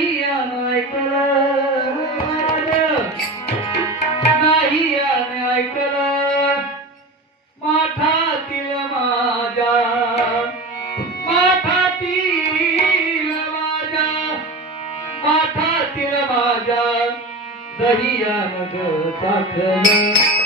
नाही ऐकलं. नाही माझ्या माठातील माझ्या माठातील माझ्या दहिया साखर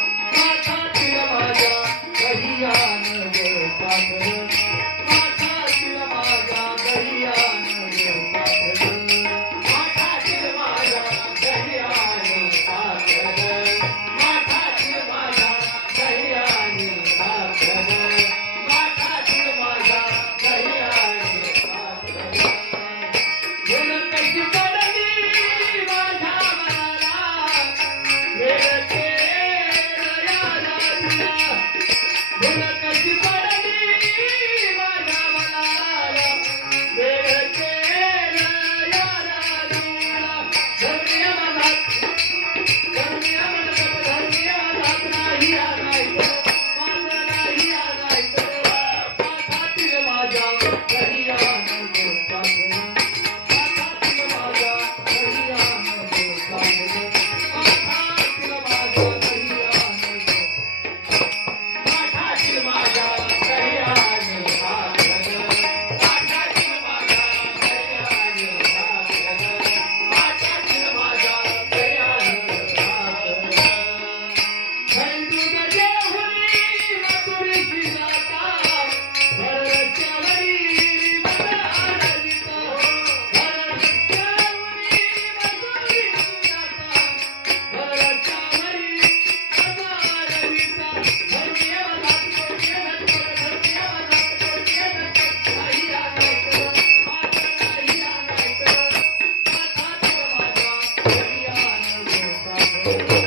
Thank you.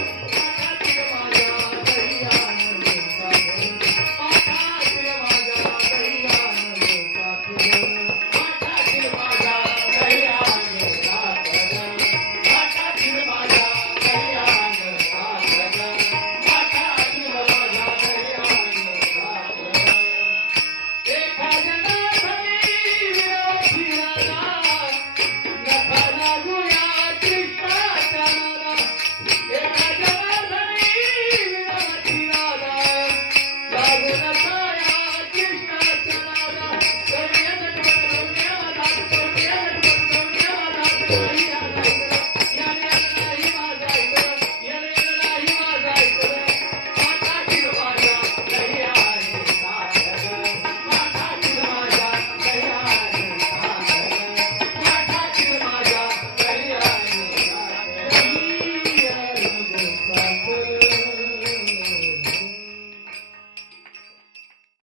Maria.